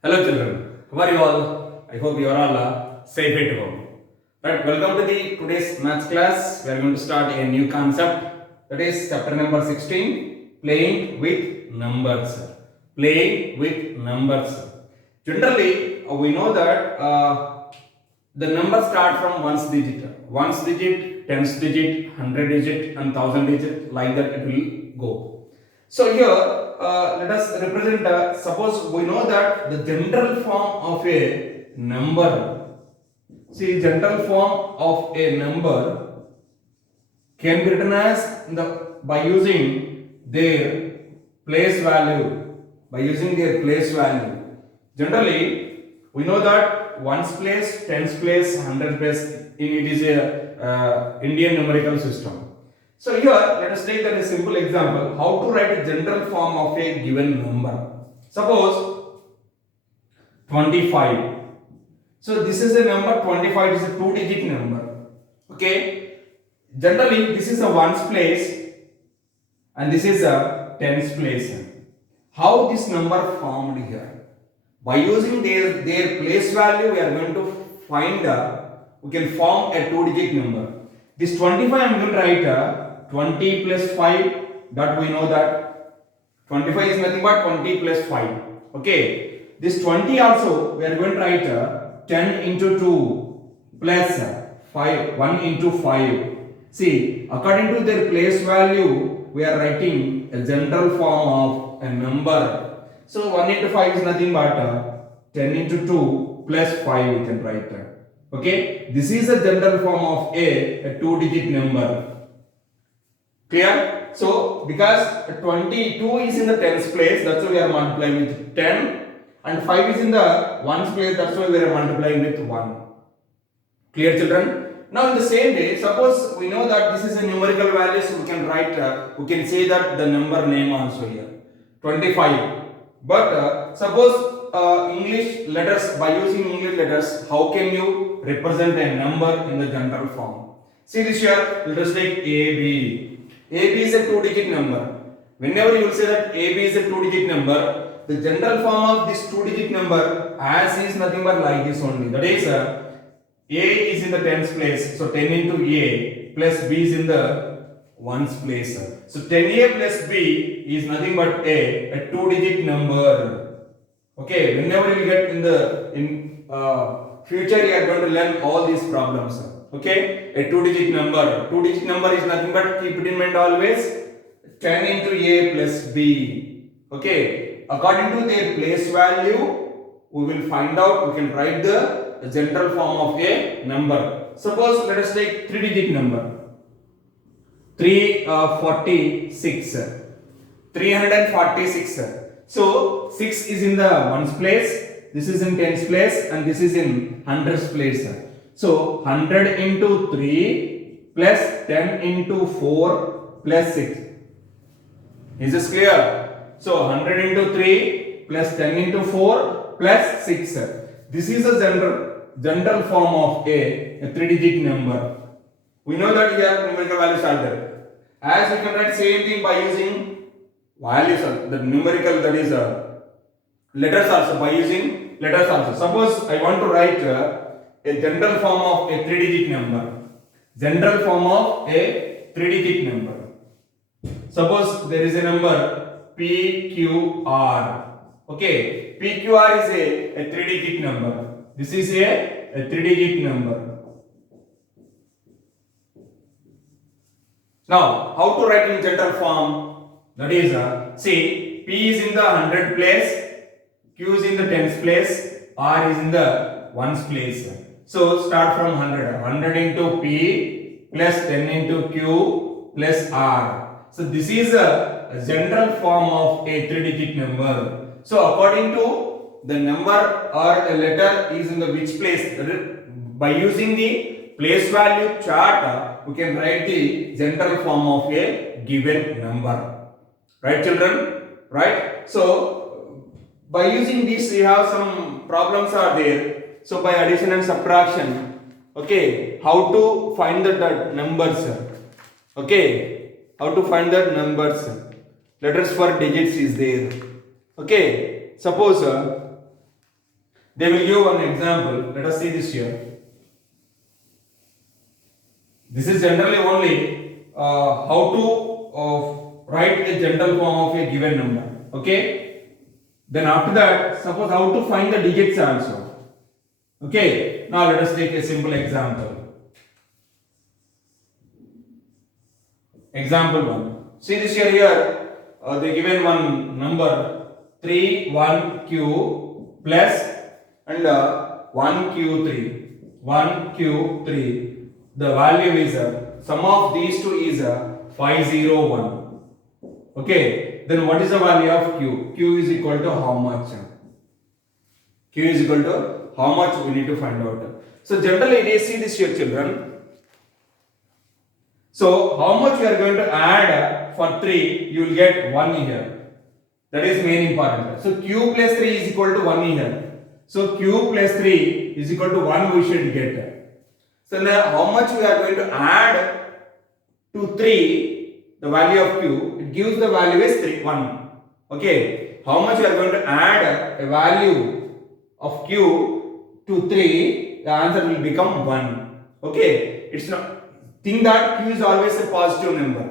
Hello children, how are you all? I hope you are all safe at home. Right, welcome to the today's maths class. We are going to start a new concept, that is chapter number 16, playing with numbers. Playing with numbers. Generally, we know that the numbers start from ones digit, tens digit, hundred digit, and thousand digit. Like that, it will go. So here, let us represent. Suppose we know that the general form of a number. See, general form of a number can be written as by using their place value. By using their place value. Generally, we know that ones place, tens place, hundred place. It is a Indian numerical system. So here, let us take a simple example. How to write a general form of a given number. Suppose 25. So this is a number 25 is a two-digit number. Okay. Generally, this is a ones place and this is a tens place. How this number formed here? By using their place value, we are going to find we can form a two-digit number. This 25 I am going to write 20 plus 5, that we know that 25 is nothing but 20 plus 5. Okay. This 20 also we are going to write 10 into 2 plus 5, 1 into 5. See, according to their place value, we are writing a general form of a number. So 1 into 5 is nothing but 10 into 2 plus 5 we can write. Okay, this is a general form of a two-digit number. Clear? So, because 22 is in the tens place, that's why we are multiplying with 10, and 5 is in the ones place, that's why we are multiplying with 1. Clear, children? Now, in the same way, suppose we know that this is a numerical value, so we can write, we can say that the number name also here, 25. But suppose English letters, by using English letters, how can you represent a number in the general form? See this here, let us take AB. AB is a two-digit number. Whenever you will say that AB is a two-digit number, the general form of this two-digit number as is nothing but like this only. That is, A is in the tens place, so 10 into A plus B is in the ones place. So 10A plus B is nothing but a two-digit number. Okay, whenever you get in the future, you are going to learn all these problems. Okay, a two-digit number. Two-digit number is nothing but, keep it in mind always, 10 into A plus B. Okay, according to their place value, we will find out, we can write the general form of a number. Suppose let us take three-digit number. 346. 346. So 6 is in the ones place, this is in tens place, and this is in hundreds place. So 100 into 3 plus 10 into 4 plus 6. Is this clear? So 100 into 3 plus 10 into 4 plus 6. This is a general form of a three-digit number. We know that here numerical values are there. As we can write same thing by using values, the numerical, that is letters also, by using letters also. Suppose I want to write a general form of a three-digit number. General form of a three-digit number. Suppose there is a number PQR. Okay, PQR is a three-digit number. This is a three-digit number. Now, how to write in general form? That is, see, P is in the 100 place, Q is in the tens place, R is in the ones place. So, start from 100. 100 into P plus 10 into Q plus R. So, this is a general form of a three-digit number. So, according to the number or a letter is in the which place, by using the place value chart, we can write the general form of a given number. Right, children? Right? So, by using this, we have some problems are there. So, by addition and subtraction, okay, how to find the numbers? Okay, how to find the numbers? Letters for digits is there. Okay, suppose They will give one example. Let us see this here. This is generally only how to write a general form of a given number. Okay. Then after that, suppose how to find the digits also. Okay. Now let us take a simple example. Example 1. See this here. They given one number 31Q plus and 1Q3. 1Q3. The value is sum of these two is 501. Okay. Then what is the value of Q? Q is equal to how much? Q is equal to how much we need to find out. So generally they see this here, children. So how much you are going to add for 3, you will get 1 here. That is main important. So Q plus 3 is equal to 1 here. So Q plus 3 is equal to 1 we should get. So now how much we are going to add to 3, the value of Q, it gives the value is 1. Okay. How much we are going to add a value of Q to 3, the answer will become 1. Okay. It's not. Think that Q is always a positive number.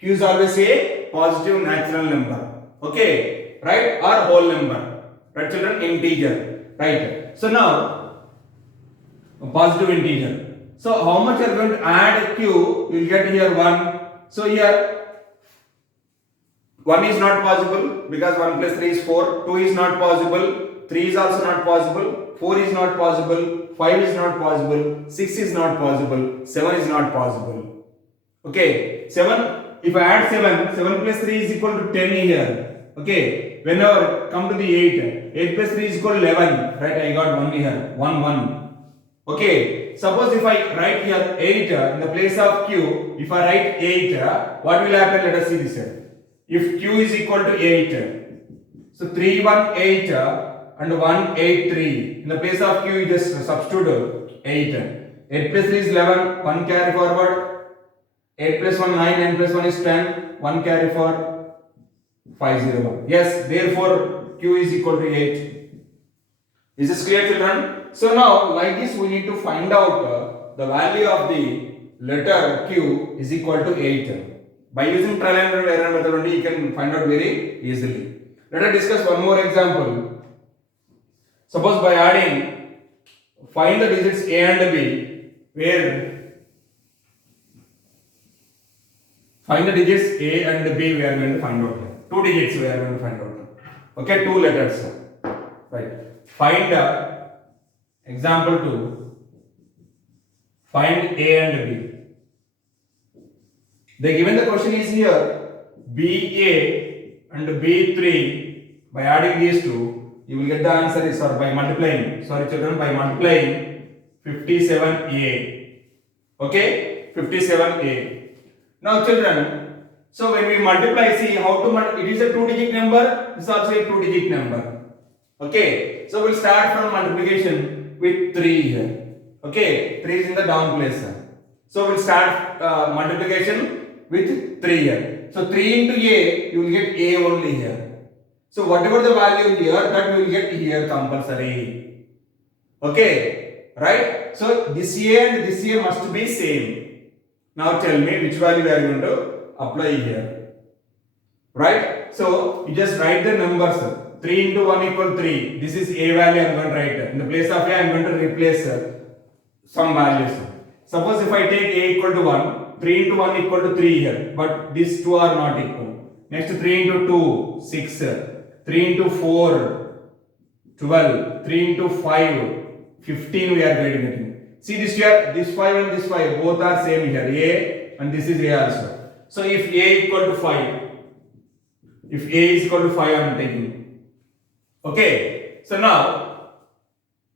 Q is always a positive natural number. Okay, right? Or whole number. Right, children? Integer. Right. So now, a positive integer. So how much you are going to add Q? You will get here 1. So here 1 is not possible because 1 plus 3 is 4. 2 is not possible. 3 is also not possible. 4 is not possible. 5 is not possible, 6 is not possible, 7 is not possible. Okay, 7, if I add 7, 7 plus 3 is equal to 10 here. Okay, whenever come to the 8, 8 plus 3 is equal to 11, right? I got 1 here, 1, 1. Okay, suppose if I write here 8 in the place of Q, if I write 8, what will happen? Let us see this here. If Q is equal to 8, so 3, 1, 8 and 1, 8, 3. In the place of Q, you just substitute 8. 8 plus 3 is 11, 1 carry forward. 8 plus 1, 9, 9 plus 1 is 10, 1 carry forward, 501. Yes, therefore Q is equal to 8. Is this clear, children? So now, like this, we need to find out the value of the letter Q is equal to 8. By using trial and error method only, you can find out very easily. Let us discuss one more example. Suppose by adding, find the digits A and B, where find the digits A and B we are going to find out. 2 digits we are going to find out. Okay, 2 letters. Right. Find example 2. Find A and B. They given the question is here BA and B3. By adding these two, you will get the answer is, or by multiplying, sorry children, by multiplying 57A. Okay, 57A. Now children, so when we multiply, see how to multiply, it is a 2-digit number, this is also a 2-digit number. Okay, so we'll start from multiplication with 3 here. Okay, 3 is in the down place. So we'll start multiplication with 3 here. So 3 into A, you will get A only here. So whatever the value here, that we will get here compulsory. Okay, right? So this A and this A must be same. Now tell me which value we are going to apply here. Right? So you just write the numbers. 3 into 1 equal 3. This is A value I am going to write. In the place of A I am going to replace some values. Suppose if I take A equal to 1, 3 into 1 equal to 3 here. But these two are not equal. Next 3 into 2, 6. 3 into 4, 12, 3 into 5, 15 we are getting. See this here, this 5 and this 5 both are same here, A and this is A also. So if A equal to 5, if A is equal to 5 I am taking. Okay, so now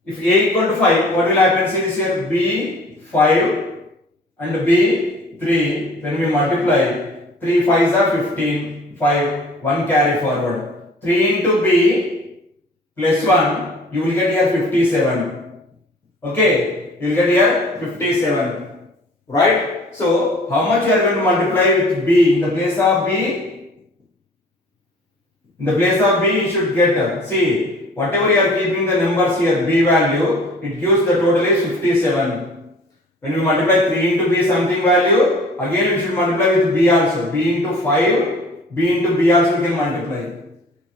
if A equal to 5, what will happen? See this here, B 5 and B 3, when we multiply, 3 5s are 15, 5, 1 carry forward. 3 into B plus 1, you will get here 57. Okay, you will get here 57. Right? So, how much you are going to multiply with B? In the place of B, you should get, see, whatever you are keeping the numbers here, b value, it gives the total is 57. When we multiply 3 into b something value, again we should multiply with b also. b into 5, b into b also we can multiply.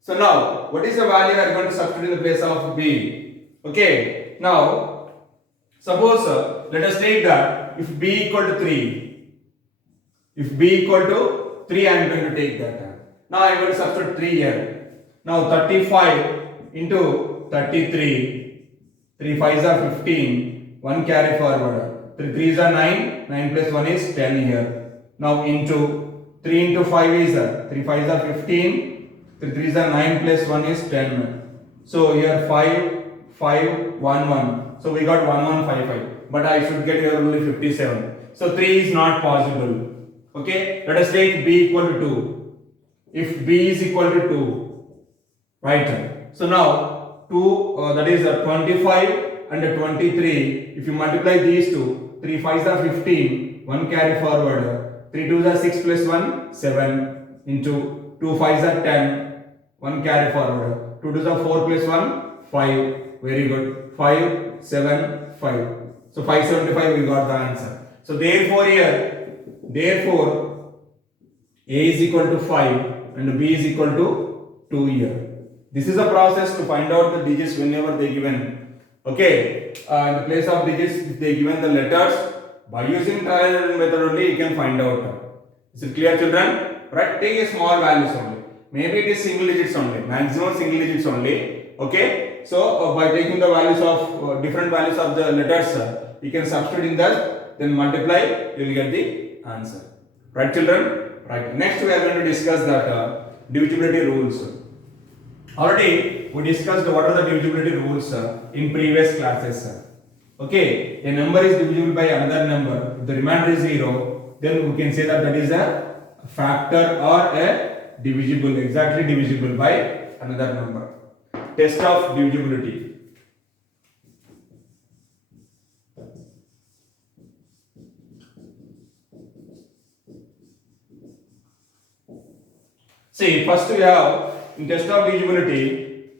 So now, what is the value we are going to substitute in the place of b? Okay, now, suppose let us take that if b equal to 3, if b equal to 3, I am going to take that. Now I am going to substitute 3 here. Now 35 into 33, 3 5s are 15, 1 carry forward, 3 3s are 9, 9 plus 1 is 10 here. Now into 3 into 5 is 3 5s are 15, 3 3s are 9 plus 1 is 10. So here 5, 5, 1, 1. So we got 1155, but I should get here only 57. So 3 is not possible. Okay, let us take b equal to 2. If b is equal to 2, right? So now 2 that is 25 and 23. If you multiply these two, 3 5s are 15, 1 carry forward, 3 2s are 6 plus 1, 7 into 2 5s are 10, 1 carry forward, 2 2s are 4 plus 1, 5. Very good. 5, 7, 5. So 575 we got the answer. So therefore here, therefore a is equal to 5 and b is equal to 2 here. This is a process to find out the digits whenever they given. Okay, in the place of digits, if they given the letters, by using trial and error method only you can find out. Is it clear, children? Right? Take a small values only. Maybe it is single digits only, maximum single digits only. Okay, so by taking the values of different values of the letters, you can substitute in that, then multiply, you will get the answer. Right, children? Right. Next, we are going to discuss that divisibility rules. Already we discussed what are the divisibility rules in previous classes. Okay, a number is divisible by another number. If the remainder is 0, then we can say that that is a factor or a divisible, exactly divisible by another number. Test of divisibility. See, first we have in test of divisibility.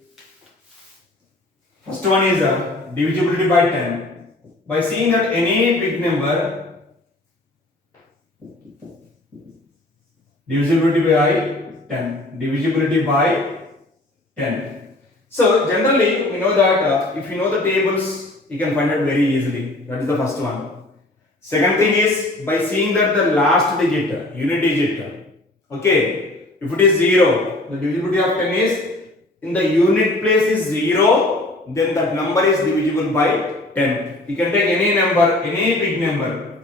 First one is divisibility by 10. By seeing that any big number, divisibility by 10, divisibility by 10. So generally we know that if you know the tables, you can find it very easily. That is the first one. Second thing is by seeing that the last digit, unit digit, okay. If it is 0, the divisibility of 10 is in the unit place is 0, then that number is divisible by 10. You can take any number, any big number.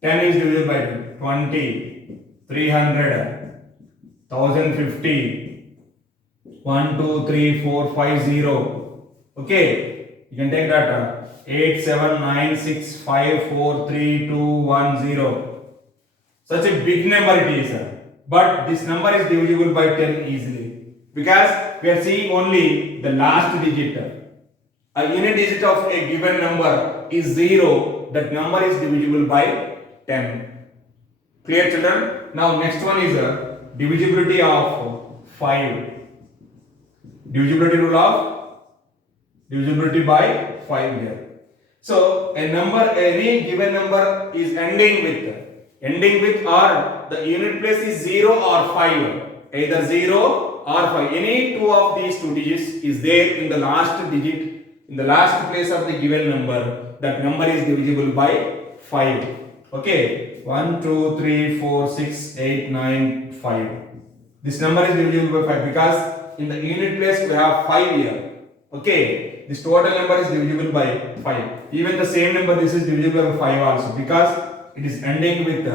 10 is divisible by 10. 20, 300, 1050, 1, 2, 3, 4, 5, 0. Okay, you can take that 8, 7, 9, 6, 5, 4, 3, 2, 1, 0. Such a big number it is. But this number is divisible by 10 easily because we are seeing only the last digit. A unit digit of a given number is 0. That number is divisible by 10. Clear, children? Now next one is divisibility of 5. Divisibility rule of divisibility by 5 here. So a number, any given number is ending with or the unit place is 0 or 5, either 0 or 5. Any two of these two digits is there in the last digit, in the last place of the given number. That number is divisible by 5. Okay, 1, 2, 3, 4, 6, 8, 9, 5. This number is divisible by 5 because in the unit place we have 5 here. Okay, this total number is divisible by 5. Even the same number, this is divisible by 5 also because it is ending with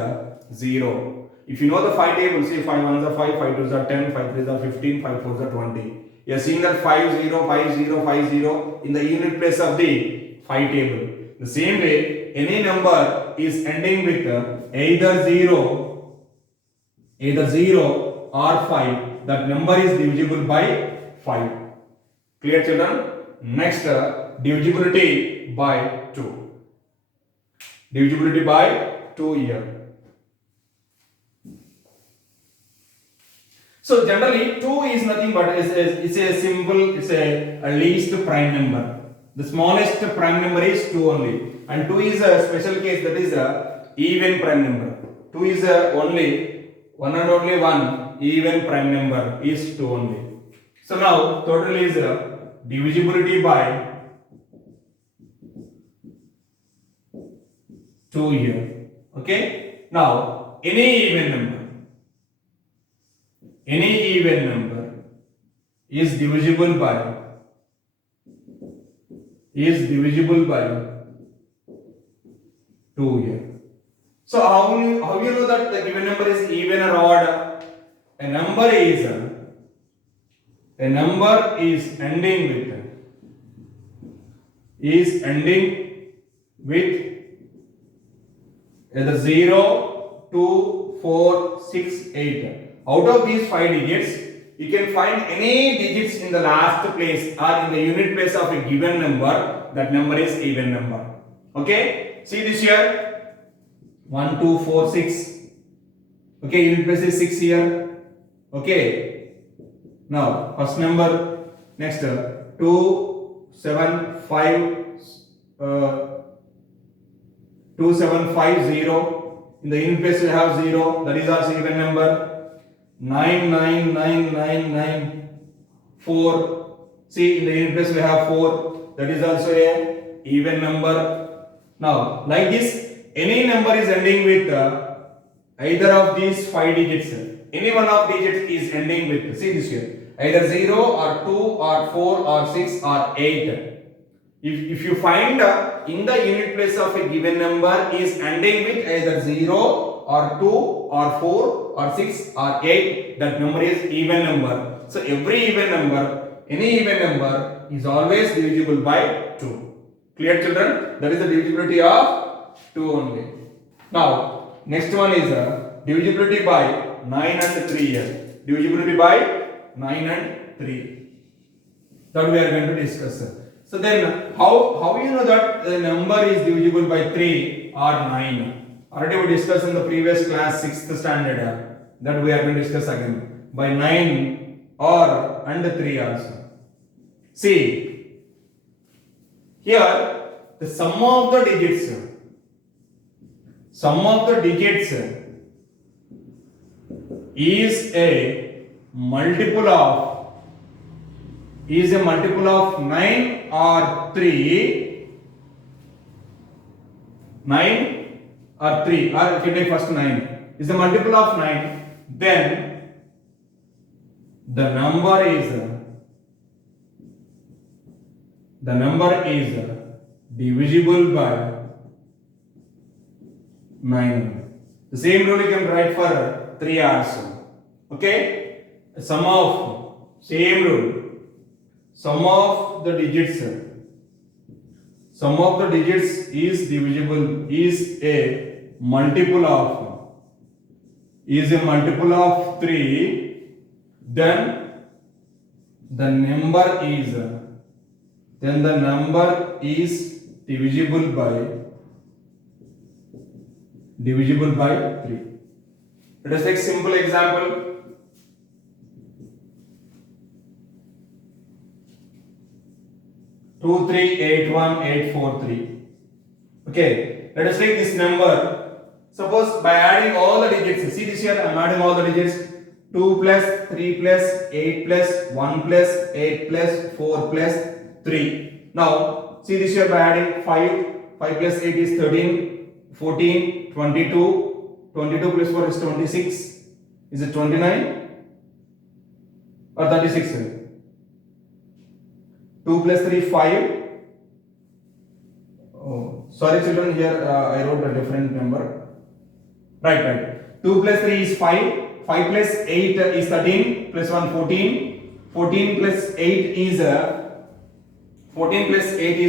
0. If you know the 5 table, see 5 1s are 5, 5 2s are 10, 5 3s are 15, 5 4s are 20. You are seeing that 5 0, 5 0, 5 0 in the unit place of the 5 table. The same way, any number is ending with either 0 or 5. That number is divisible by 5. Clear, children? Next, divisibility by 2. Divisibility by 2 here. So generally 2 is nothing but it's a simple, it's a least prime number. The smallest prime number is 2 only, and 2 is a special case, that is a even prime number. 2 is only one and only one even prime number is 2 only. So now total is divisibility by 2 here. Okay, now any even number is divisible by 2 here. So how you know that the given number is even or odd? A number is ending with either 0, 2, 4, 6, 8. Out of these 5 digits, you can find any digits in the last place or in the unit place of a given number. That number is even number. Okay, see this here, 1, 2, 4, 6. Okay, unit place is 6 here. Okay, now first number, next 2, 7, 5, 2, 7, 5, 0. In the unit place we have 0, that is also even number. 9, 9, 9, 9, 9, 4. See, in the unit place we have 4, that is also a even number. Now like this, any number is ending with either of these 5 digits. Any one of digits is ending with, see this here, either 0 or 2 or 4 or 6 or 8. If you find in the unit place of a given number is ending with either 0 or 2 or 4 or 6 or 8, that number is even number. So every even number, any even number is always divisible by 2. Clear, children? That is the divisibility of 2 only. Now next one is divisibility by 9 and 3 here. Divisibility by 9 and 3. That we are going to discuss. So then how you know that the number is divisible by 3 or 9? Already we discussed in the previous class, 6th standard. That we are going to discuss again. By 9 or and 3 also. See, here the sum of the digits is a multiple of 9 or 3, 9 or 3, or if you take first 9 is the multiple of 9, then the number is divisible by 9. The same rule you can write for 3 also. Okay, sum of same rule, sum of the digits is divisible, is a multiple of 3, then the number is divisible by 3. Let us take simple example. 2, 3, 8, 1, 8, 4, 3. Okay, let us take this number. Suppose by adding all the digits, see this here, I am adding all the digits. 2 plus 3 plus 8 plus 1 plus 8 plus 4 plus 3. Now see this here, by adding 5 plus 8 is 13, 14, 22, 22 plus 4 is 26. Is it 29 or 36? 2 plus 3, 5. Oh, sorry children, here I wrote a different number. Right. 2 plus 3 is 5. 5 plus 8 is 13. Plus 1, 14. 14 plus 8 is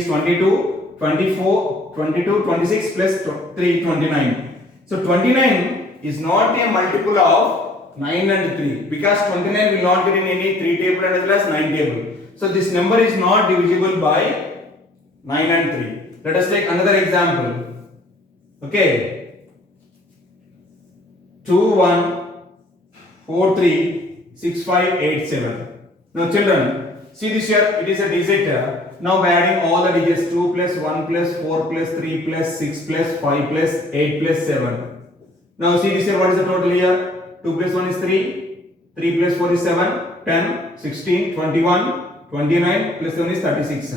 22. 24, 22, 26 plus 3, 29. So 29 is not a multiple of 9 and 3, because 29 will not get in any 3 table as well as 9 table. So this number is not divisible by 9 and 3. Let us take another example. Okay, 2, 1, 4, 3, 6587. Now children, see this here, it is a digit. Now by adding all the digits 2 plus 1 plus 4 plus 3 plus 6 plus 5 plus 8 plus 7. Now see this here, what is the total here? 2 plus 1 is 3, 3 plus 4 is 7, 10, 16, 21, 29 plus 7 is 36.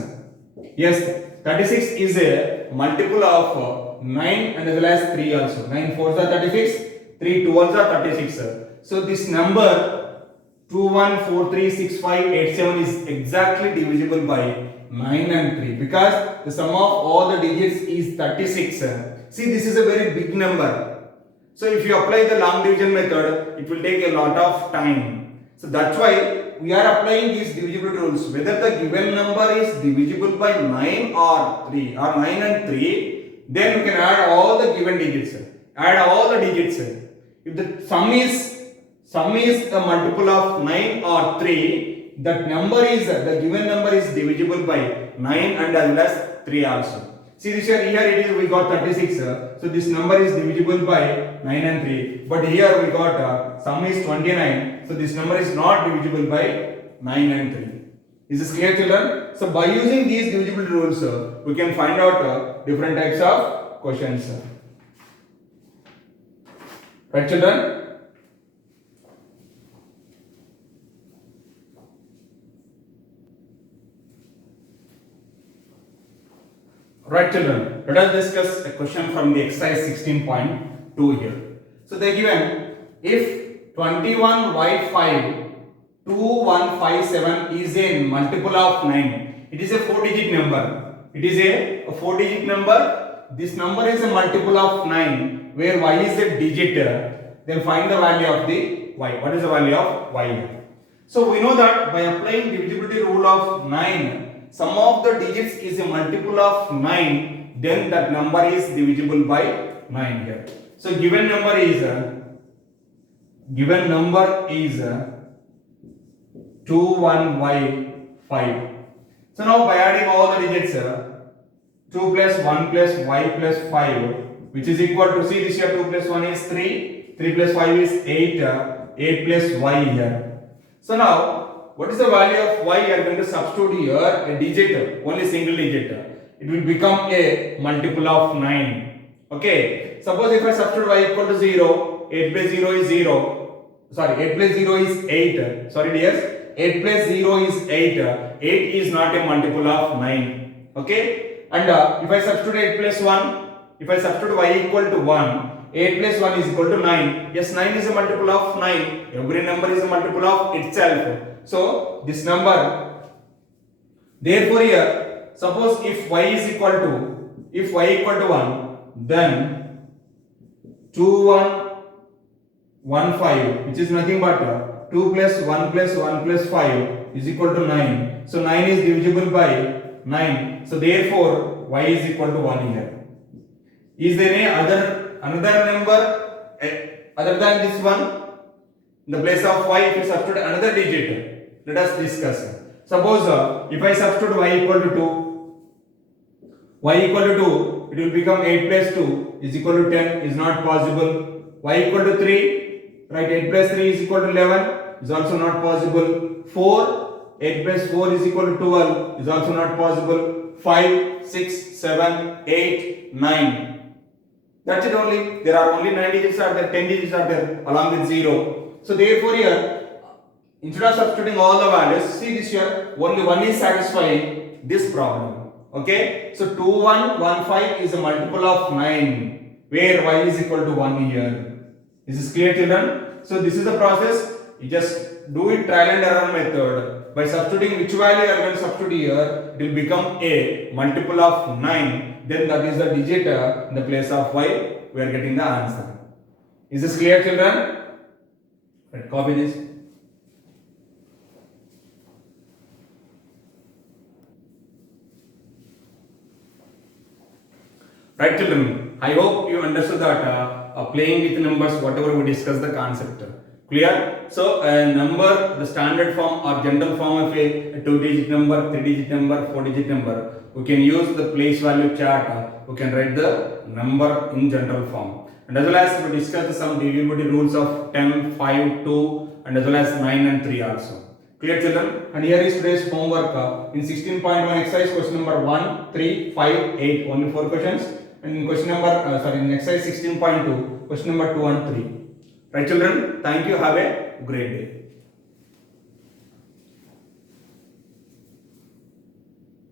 Yes, 36 is a multiple of 9 and as well as 3 also. 9 4s are 36, 3 12s are 36. So this number 21436587 is exactly divisible by 9 and 3 because the sum of all the digits is 36. See, this is a very big number. So if you apply the long division method, it will take a lot of time. So that's why we are applying these divisibility rules. Whether the given number is divisible by 9 or 3 or 9 and 3, then we can add all the given digits. Add all the digits. If the sum is a multiple of 9 or 3, that number is the given number is divisible by 9 and as well as 3 also. See this here it is we got 36. So this number is divisible by 9 and 3. But here we got sum is 29. So this number is not divisible by 9 and 3. Is this clear, children? So by using these divisibility rules, we can find out different types of questions. Right, children? Right, children, let us discuss a question from the exercise 16.2 here. So they given if 21y5 2157 is a multiple of 9. It is a 4-digit number. It is a 4-digit number. This number is a multiple of 9 where y is a digit. Then find the value of the y. What is the value of y? So we know that by applying divisibility rule of 9, sum of the digits is a multiple of 9, then that number is divisible by 9 here. So given number is 21y5. So now by adding all the digits 2 plus 1 plus y plus 5, which is equal to, see this here, 2 plus 1 is 3, 3 plus 5 is 8, 8 plus y here. So now what is the value of y? You are going to substitute here a digit, only single digit. It will become a multiple of 9. Okay. Suppose if I substitute y equal to 0, 8 plus 0 is 0. Sorry, 8 plus 0 is 8. Sorry dears, 8 plus 0 is 8. 8 is not a multiple of 9. Okay. And if I substitute 8 plus 1, if I substitute y equal to 1, 8 plus 1 is equal to 9. Yes, 9 is a multiple of 9. Every number is a multiple of itself. So this number, therefore here, suppose if y equal to 1, then 2115, which is nothing but 2 plus 1 plus 1 plus 5 is equal to 9. So 9 is divisible by 9. So therefore y is equal to 1 here. Is there any another number other than this one? In the place of y, if you substitute another digit, let us discuss. Suppose if I substitute y equal to 2, it will become 8 plus 2 is equal to 10, is not possible. Y equal to 3, right? 8 plus 3 is equal to 11, is also not possible. 4, 8 plus 4 is equal to 12, is also not possible. 5, 6, 7, 8, 9. That's it only. There are only 9 digits are there, 10 digits are there along with 0. So therefore here, instead of substituting all the values, see this here, only one is satisfying this problem. Okay. So 2115 is a multiple of 9 where y is equal to 1 here. Is this clear, children? So this is the process. You just do it trial and error method. By substituting which value you are going to substitute here, it will become a multiple of 9. Then that is the digit in the place of y. We are getting the answer. Is this clear, children? Right, copy this. Right, children, I hope you understood that playing with numbers, whatever we discussed the concept. Clear? So a number, the standard form or general form of a 2-digit number, 3-digit number, 4-digit number, we can use the place value chart. We can write the number in general form. And as well as we discussed some divisibility rules of 10, 5, 2, and as well as 9 and 3 also. Clear children? And here is today's homework in 16.1 exercise question number 1, 3, 5, 8, only 4 questions, and in question number in exercise 16.2 question number 2 and 3. Right children? Thank you. Have a great day.